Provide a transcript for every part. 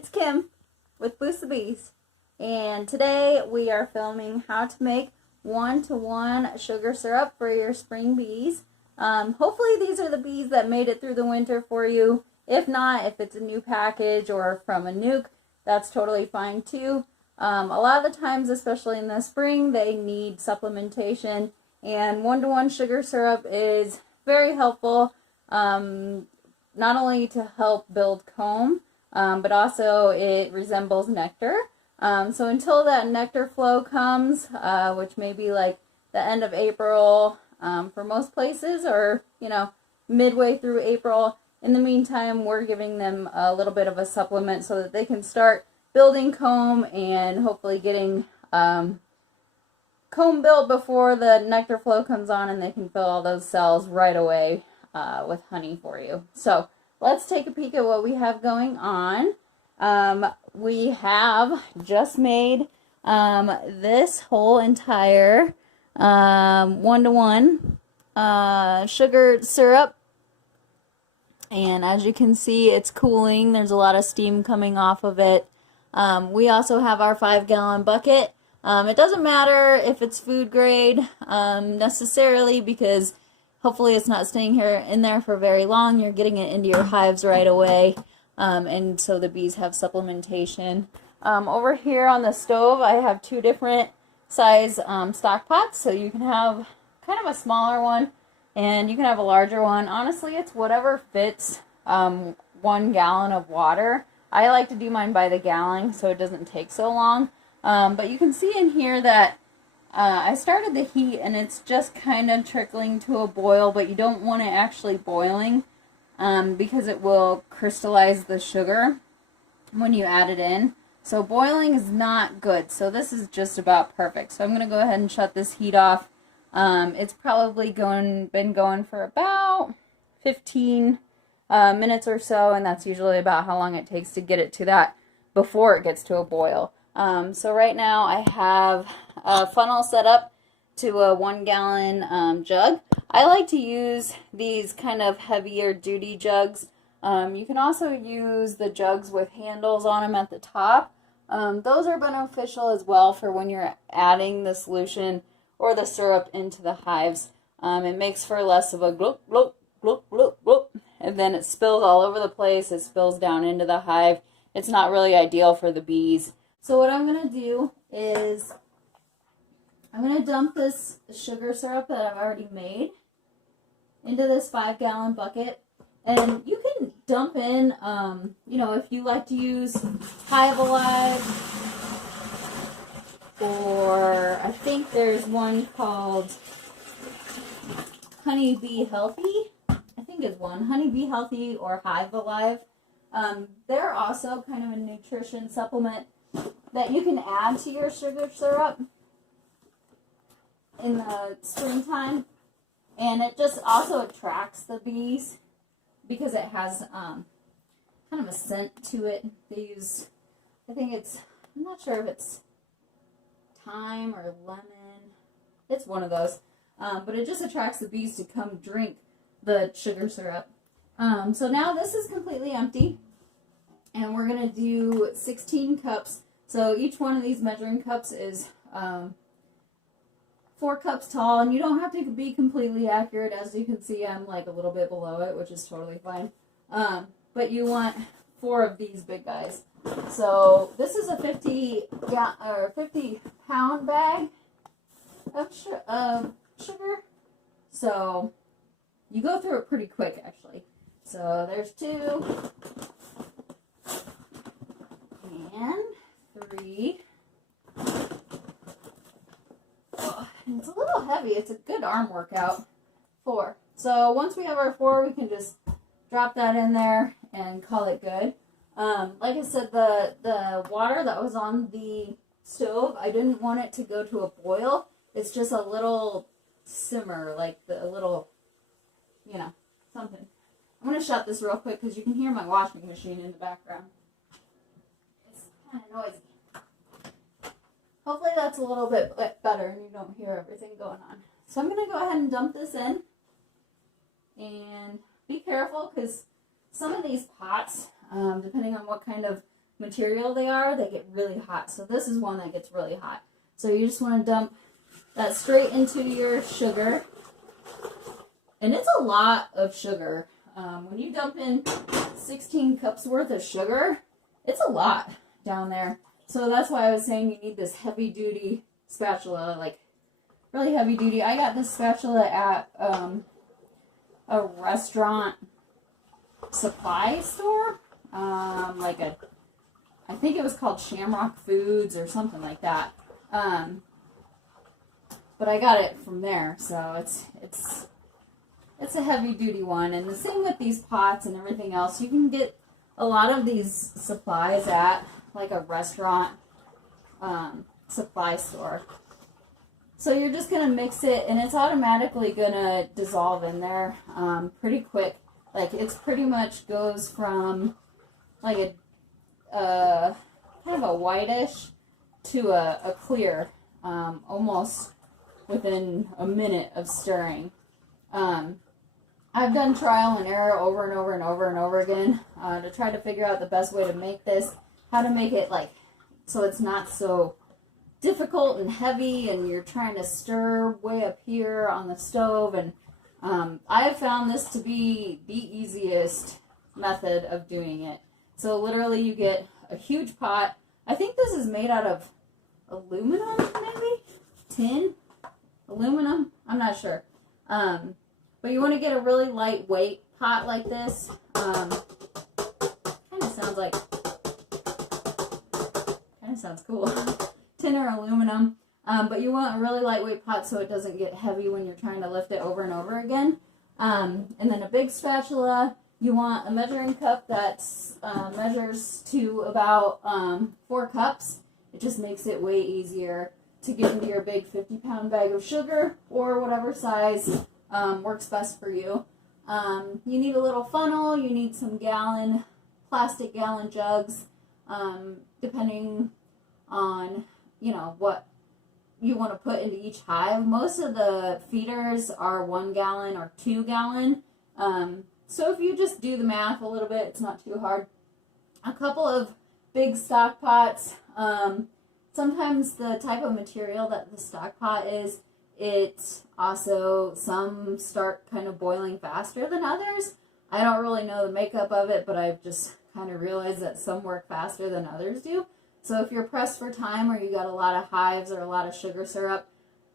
it's Kim with Boost the Bees, and today we are filming how to make one-to-one sugar syrup for your spring bees. Hopefully these are the bees that made it through the winter for you. If not, if it's a new package or from a nuke, that's totally fine too. A lot of the times, especially in the spring, they need supplementation, and one-to-one sugar syrup is very helpful, not only to help build comb, but also it resembles nectar. So until that nectar flow comes, which may be like the end of April for most places, or midway through April, in the meantime we're giving them a little bit of a supplement so that they can start building comb and hopefully getting comb built before the nectar flow comes on, and they can fill all those cells right away with honey for you. So let's take a peek at what we have going on. We have just made this whole entire one-to-one sugar syrup, and as you can see, it's cooling. There's a lot of steam coming off of it. We also have our 5-gallon bucket. It doesn't matter if it's food grade necessarily, because hopefully it's not staying in there for very long. You're getting it into your hives right away, and so the bees have supplementation. Over here on the stove, I have 2 different size stock pots, so you can have kind of a smaller one and you can have a larger one. Honestly, it's whatever fits 1 gallon of water. I like to do mine by the gallon so it doesn't take so long. But you can see in here that I started the heat and it's just kind of trickling to a boil, but you don't want it actually boiling because it will crystallize the sugar when you add it in. So boiling is not good. So this is just about perfect. So I'm going to go ahead and shut this heat off. It's probably been going for about 15 minutes or so, and that's usually about how long it takes to get it to that before it gets to a boil. So right now I have a funnel set up to a 1 gallon jug. I like to use these kind of heavier duty jugs. You can also use the jugs with handles on them at the top. Those are beneficial as well for when you're adding the solution or the syrup into the hives. It makes for less of a glop, glop, glop, glop, glop, and then it spills all over the place. It spills down into the hive. It's not really ideal for the bees. So what I'm going to do is I'm going to dump this sugar syrup that I've already made into this 5-gallon bucket. And you can dump in, if you like to use Hive Alive, or I think there's one called Honey Bee Healthy. I think it's one, Honey Bee Healthy or Hive Alive. They're also kind of a nutrition supplement that you can add to your sugar syrup in the springtime, and it just also attracts the bees because it has kind of a scent to it. They use, I'm not sure if it's thyme or lemon. It's one of those, but it just attracts the bees to come drink the sugar syrup. So now this is completely empty, and we're going to do 16 cups. So each one of these measuring cups is 4 cups tall, and you don't have to be completely accurate. As you can see, I'm like a little bit below it, which is totally fine. But you want 4 of these big guys. So this is a 50 pound bag of sugar. So you go through it pretty quick, actually. So there's 2 and 3. Oh, it's a little heavy. It's a good arm workout. 4. So once we have our 4, we can just drop that in there and call it good. Like I said, the water that was on the stove, I didn't want it to go to a boil. It's just a little simmer, like a little, something. I'm going to shut this real quick because you can hear my washing machine in the background. It's kind of noisy. Hopefully that's a little bit better and you don't hear everything going on. So I'm going to go ahead and dump this in. And be careful because some of these pots, depending on what kind of material they are, they get really hot. So this is one that gets really hot. So you just want to dump that straight into your sugar. And it's a lot of sugar. When you dump in 16 cups worth of sugar, it's a lot down there. So that's why I was saying you need this heavy duty spatula, like really heavy duty. I got this spatula at a restaurant supply store, I think it was called Shamrock Foods or something like that. But I got it from there, so it's a heavy duty one. And the same with these pots and everything else. You can get a lot of these supplies at like a restaurant supply store. So you're just going to mix it, and it's automatically going to dissolve in there pretty quick. Like, it's pretty much goes from like a kind of a whitish to a clear almost within a minute of stirring. I've done trial and error over and over and over and over again to try to figure out the best way to make this, how to make it like so it's not so difficult and heavy and you're trying to stir way up here on the stove. And I have found this to be the easiest method of doing it. So literally you get a huge pot. I think this is made out of aluminum, maybe? Tin? Aluminum? I'm not sure. But you want to get a really lightweight pot like this. Kind of sounds cool. Tin or aluminum. But you want a really lightweight pot so it doesn't get heavy when you're trying to lift it over and over again. And then a big spatula. You want a measuring cup that measures to about 4 cups. It just makes it way easier to get into your big 50-pound bag of sugar or whatever size works best for you. You need a little funnel. You need some plastic gallon jugs, depending on, what you want to put into each hive. Most of the feeders are 1 gallon or 2 gallon. So if you just do the math a little bit, it's not too hard. A couple of big stock pots. Sometimes the type of material that the stock pot is, some start kind of boiling faster than others. I don't really know the makeup of it, but I've just kind of realized that some work faster than others do. So if you're pressed for time or you got a lot of hives or a lot of sugar syrup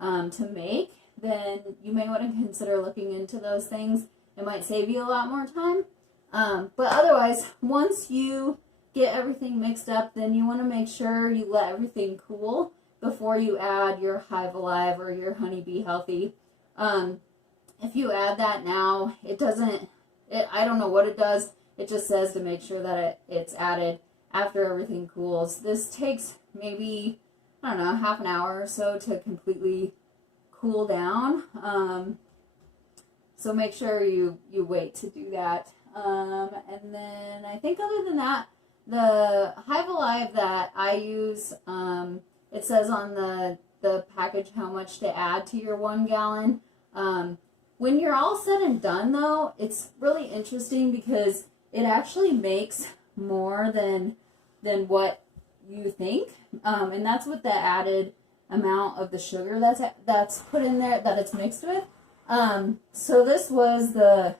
to make, then you may want to consider looking into those things. It might save you a lot more time. But otherwise, once you get everything mixed up, then you want to make sure you let everything cool before you add your Hive Alive or your Honeybee Healthy. If you add that now, I don't know what it does. It just says to make sure that it's added after everything cools. This takes maybe, half an hour or so to completely cool down. So make sure you wait to do that. And then I think other than that, the Hive Alive that I use, it says on the package how much to add to your 1 gallon. When you're all said and done, though, it's really interesting because it actually makes more than what you think. And that's with the added amount of the sugar that's put in there, that it's mixed with. So this was the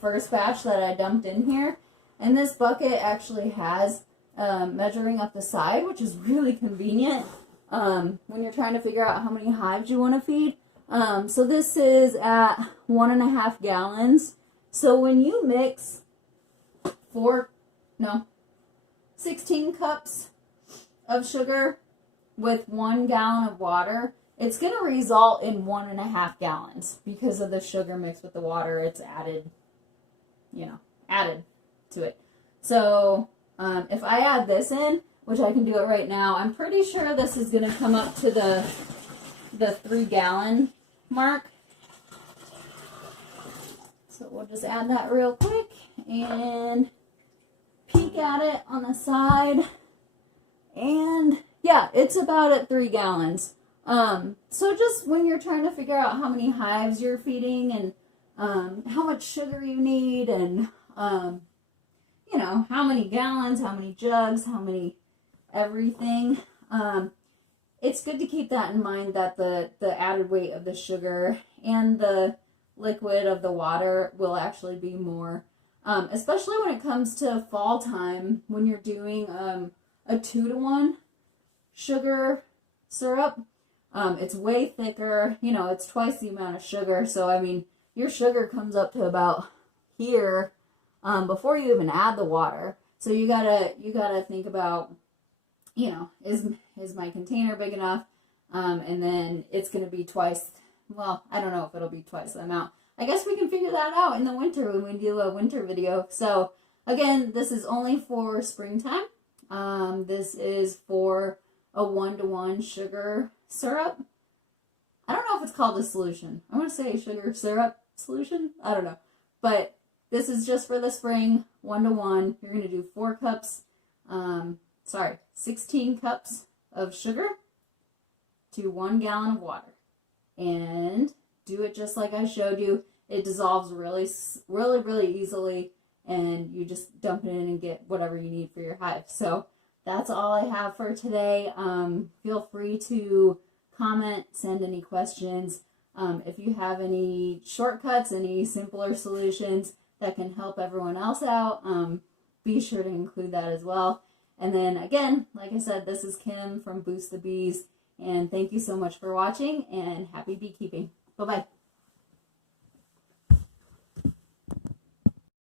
first batch that I dumped in here. And this bucket actually has measuring up the side, which is really convenient when you're trying to figure out how many hives you want to feed. So this is at 1.5 gallons. So when you mix 16 cups of sugar with 1 gallon of water, it's going to result in 1.5 gallons because of the sugar mixed with the water. It's added to it. So if I add this in, which I can do it right now, I'm pretty sure this is going to come up to the 3 gallon mark. So we'll just add that real quick and peek at it on the side. And yeah, it's about at 3 gallons. So just when you're trying to figure out how many hives you're feeding and how much sugar you need and you know, how many gallons, how many jugs, how many everything. It's good to keep that in mind, that the added weight of the sugar and the liquid of the water will actually be more, especially when it comes to fall time, when you're doing a 2-to-1 sugar syrup. It's way thicker, you know, it's twice the amount of sugar. So, I mean, your sugar comes up to about here before you even add the water. So you gotta think about, you know, is my container big enough? And then it's gonna be twice. Well, I don't know if it'll be twice the amount. I guess we can figure that out in the winter when we do a winter video. So again, this is only for springtime. This is for a 1-to-1 sugar syrup. I don't know if it's called a solution. I want to say sugar syrup solution. I don't know. But this is just for the spring, 1-to-1. You're going to do 16 cups of sugar to 1 gallon of water. And do it just like I showed you. It dissolves really, really, really easily. And you just dump it in and get whatever you need for your hive. So that's all I have for today. Feel free to comment, send any questions. If you have any shortcuts, any simpler solutions that can help everyone else out, be sure to include that as well. And then again, like I said, this is Kim from Boost the Bees, and thank you so much for watching, and happy beekeeping. Bye-bye.